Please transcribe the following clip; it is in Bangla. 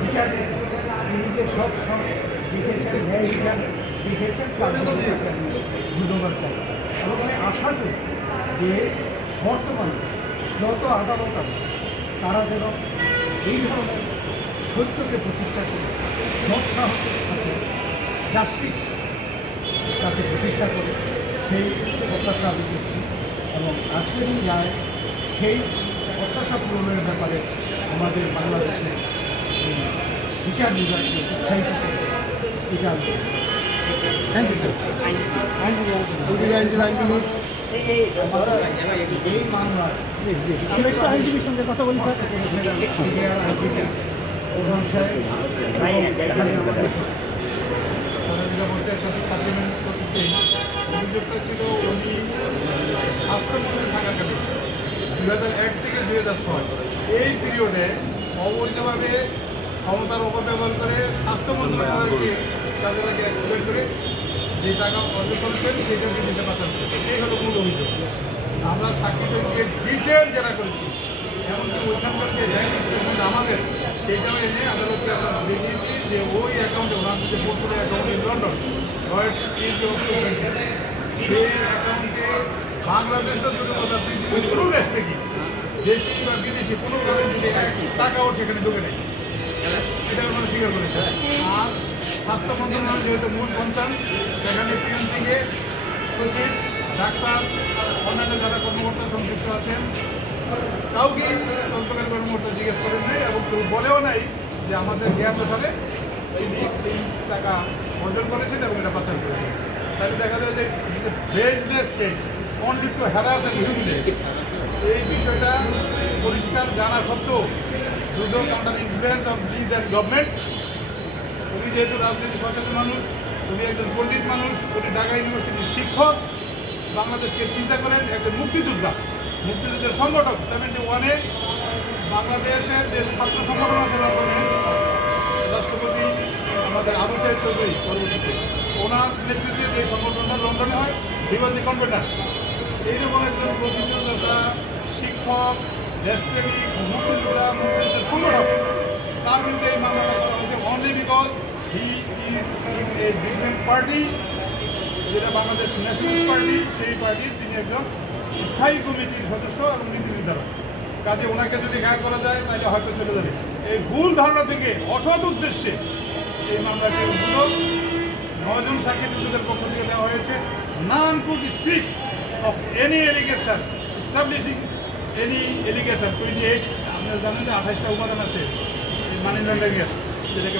বিচার তিনি সব সব লিখেছেন ন্যায় বিচার তাকে ধন্যবাদ আমি আশা করি যে বর্তমানে যত আদালত তারা যেন এই ধরনের সত্যকে প্রতিষ্ঠা করে সৎ সাথে জাস্টিস তাকে প্রতিষ্ঠা করে সেই প্রত্যাশা আমি করছি এবং আজকের এই রায় সেই প্রত্যাশা আমাদের বাংলাদেশে এই বিচার বিভাগকে উৎসাহিত এটা থ্যাংক ইউ স্যার এই মামলার আইনজীবীর সঙ্গে কথা বলি স্যার সিনিয়র আইনজীবী প্রধান সাহেব এবং এখানে আমাদের সরঞ্জা মোর্চার সাথে সাপ্লিমেন্ট অভিযোগটা ছিল উনি মন্ত্রী থাকাকালীন দুই হাজার এক থেকে দুই হাজার ছয় এই পিরিয়ডে অবৈধভাবে ক্ষমতার অপব্যবহার করে স্বাস্থ্য মন্ত্রণালয়কে তাদের লাগে এক্সপ্লেন করে যে টাকা অর্জন করেছেন সেটাকে বিদেশে পাচার করেছে। এই হলো মূল অভিযোগ। আমরা সাক্ষীদেরকে ডিটেল যারা করেছি, এমনকি ওইখানকার যে ব্যাংক স্টেটমেন্ট আমাদের, সেটাও এনে আদালতে আমরা দেখিয়েছি যে ওই অ্যাকাউন্টে ওনার যে portfolio account in London royals and সেই অ্যাকাউন্টে বাংলাদেশ তো দুটো কথা পৃথিবীর কোনো দেশ থেকে দেশি বা বিদেশি কোনো যদি টাকাও সেখানে ঢুকে নেই এটা আমরা স্বীকার করেছে আর স্বাস্থ্য মন্ত্রণালয় যেহেতু মূল কনসার্ন সেখানে পিএন থেকে সচিব, ডাক্তার, অন্যান্য যারা কর্মকর্তা সংশ্লিষ্ট আছেন, কাউকেই তদন্তকারী কর্মকর্তা জিজ্ঞেস করেন নাই এবং কেউ বলেও নাই যে আমাদের জ্ঞাত সালে তিনি এই টাকা অর্জন করেছেন এবং এটা পাচার করেছেন। তাহলে দেখা যায় যে vexatious case only to harass and humiliate এই বিষয়টা পরিষ্কার জানা সত্ত্বেও দ্রুত counter influence of the that government উনি যেহেতু রাজনীতি সচেতন মানুষ, উনি একজন পণ্ডিত মানুষ, উনি ঢাকা ইউনিভার্সিটির শিক্ষক। বাংলাদেশকে চিন্তা করেন একজন মুক্তিযোদ্ধা। মুক্তিযুদ্ধের সংগঠক সেভেন্টি ওয়ানে বাংলাদেশের যে ছাত্র সংগঠন আছে লন্ডনে, রাষ্ট্রপতি আমাদের আবু সাহেব চৌধুরী পরবর্তীতে, ওনার নেতৃত্বে যে সংগঠনটা লন্ডনে হয় হি ওয়াজ কনভেন্টার। এইরকম একজন প্রতিযোগিতা তার বিরুদ্ধে এই মামলাটা করা only because he in a different party যেটা বাংলাদেশ ন্যাশনালিস্ট পার্টি সেই পার্টির তিনি একজন স্থায়ী কমিটির সদস্য এবং নীতি নির্ধারক কাজে ওনাকে যদি গায়ে করা যায় তাহলে হয়তো চলে যাবে এই ভুল ধারণা থেকে অসৎ উদ্দেশ্যে এই মামলাটি উদ্বোধন নজন সাক্ষী দুদকের পক্ষ থেকে দেওয়া হয়েছে none could speak of any allegation establishing any allegation twenty eight আপনারা জানেন যে আঠাশটা উপাদান আছে মানি লন্ডারিংয়ের যেটাকে